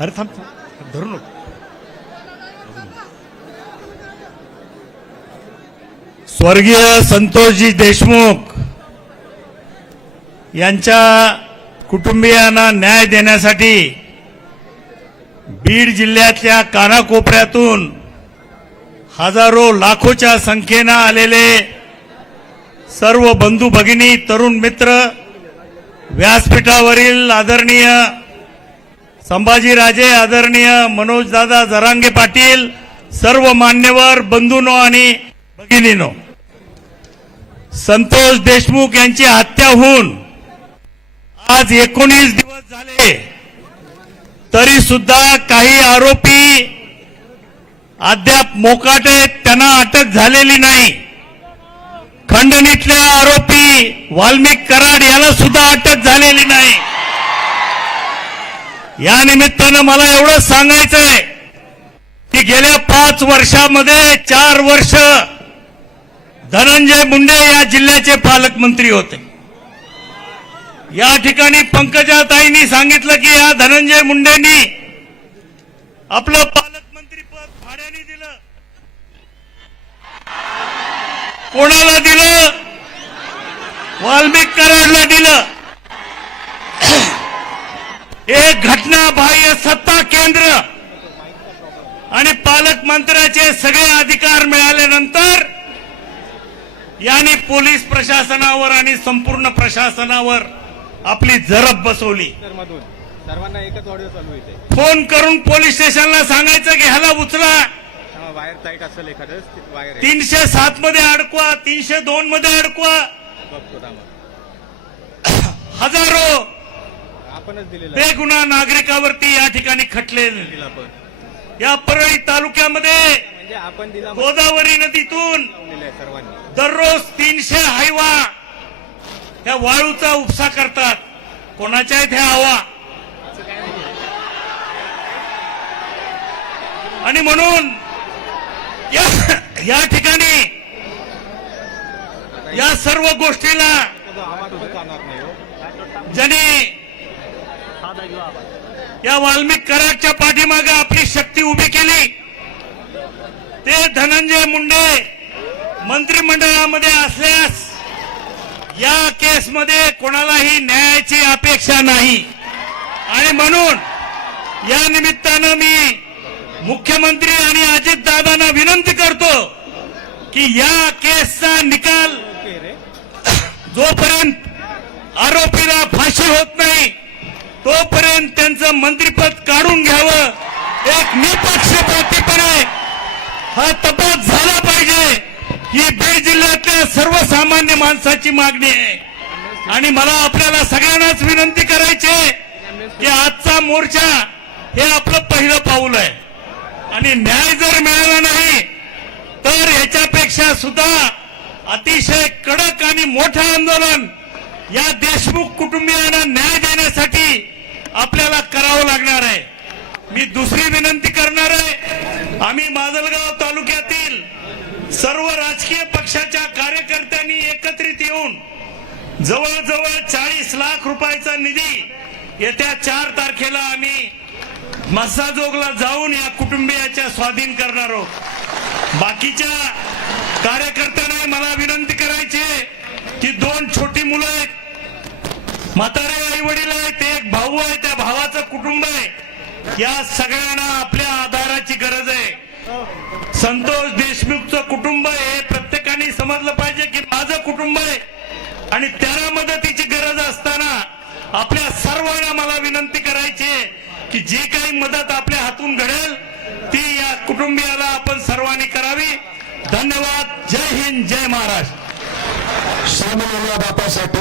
अरे थांब धरू नको. स्वर्गीय संतोषजी देशमुख यांच्या कुटुंबियांना न्याय देण्यासाठी बीड जिल्ह्यातल्या कानाकोपऱ्यातून हजारो लाखोच्या संख्येनं आलेले सर्व बंधू भगिनी तरुण मित्र व्यासपीठावरील आदरणीय संभाजीराजे आदरणीय मनोजदादा जरांगे पाटील सर्व मान्यवर बंधूंनो आणि भगिनींनो, संतोष देशमुख यांची हत्या होऊन आज 19 दिवस झाले तरी सुद्धा काही आरोपी अद्याप मोकाट आहेत, त्यांना अटक झालेली नाही. खंडणीतल्या आरोपी वाल्मिक कराड याला सुद्धा अटक झालेली नाही. या निमित्तानं मला एवढंच सांगायचंय की गेल्या 5 वर्षामध्ये 4 वर्ष धनंजय मुंडे या जिल्ह्याचे पालकमंत्री होते. या ठिकाणी पंकजाताईंनी सांगितलं की या धनंजय मुंडेंनी आपलं पालकमंत्री पद भाड्याने दिलं. कोणाला दिलं? वाल्मिक कराडला दिलं. एक घटनाबाह्य सत्ता केंद्र आणि पालकमंत्र्याचे सगळे अधिकार मिळाल्यानंतर यांनी पोलीस प्रशासनावर आणि संपूर्ण प्रशासनावर आपली जरब बसवली. सर्वांना एकच ऑडिओ चालू आहे. फोन करून पोलीस स्टेशनला सांगायचं की ह्याला उचला, वायर टाईट असेल एखादं वायर 307 मध्ये अडकवा, 302 मध्ये अडकवा. हजारो आपणच दिलेला बेगुन्हा नागरिकावरती या ठिकाणी खटले. या परळी तालुक्यामध्ये म्हणजे आपण दिला गोदावरी नदीतून सर्वांनी दररोज 300 हायवा ह्या वाळूचा उपसा करतात. कोणाच्या आहेत ह्या हवा? आणि म्हणून या ठिकाणी या सर्व गोष्टीला ज्यांनी या वाल्मिक कराडच्या पाठीमागे आपली शक्ती उभी केली ते धनंजय मुंडे मंत्रिमंडळामध्ये असल्यास या केसमध्ये कोणालाही न्यायाची अपेक्षा नाही. आणि म्हणून या निमित्तानं मी मुख्यमंत्री आणि अजितदादांना विनंती करतो की या केसचा निकाल जोपर्यंत आरोपीला फाशी होत नाही तोपर्यंत त्यांचं मंत्रिपद काढून घ्यावं. एक निपक्षपातीपणे हा तपास झाला पाहिजे ही बीड जिल्ह्यातल्या सर्वसामान्य माणसाची मागणी आहे. आणि मला आपल्याला सगळ्यांनाच विनंती करायची आहे की आजचा मोर्चा हे आपलं पहिलं पाऊल आहे. आणि न्याय जर मिळाला नाही तर याच्यापेक्षा सुद्धा अतिशय कडक आणि मोठं आंदोलन या देशमुख कुटुंबियांना न्याय देण्यासाठी आपल्याला करावं लागणार आहे. मी दुसरी विनंती करणार आहे, आम्ही माजलगाव तालुक्यातील सर्व राजकीय पक्षाच्या कार्यकर्त्यांनी एकत्रित येऊन जवळजवळ 40 लाख रुपयाचा निधी येत्या 4 तारखेला आम्ही मस्साजोगला जाऊन या कुटुंबियाच्या स्वाधीन करणार आहोत. बाकीच्या कार्यकर्त्यांना मला विनंती करायची आहे की 2 छोटी मुलं आहेत, म्हातारे आई वडील आहेत, एक भाऊ आहे, त्या भावाचं कुटुंब आहे. या सगळ्यांना आपल्या आधाराची गरज आहे. संतोष देशमुखचं कुटुंब हे प्रत्येकाने समजलं पाहिजे की माझं कुटुंब आहे आणि त्याला मदतीची गरज असताना आपल्या सर्वांना मला विनंती करायची आहे की जी काही मदत आपल्या हातून घडेल ती या कुटुंबियाला आपण सर्वांनी करावी. धन्यवाद. जय हिंद, जय महाराष्ट्र. बापासाठी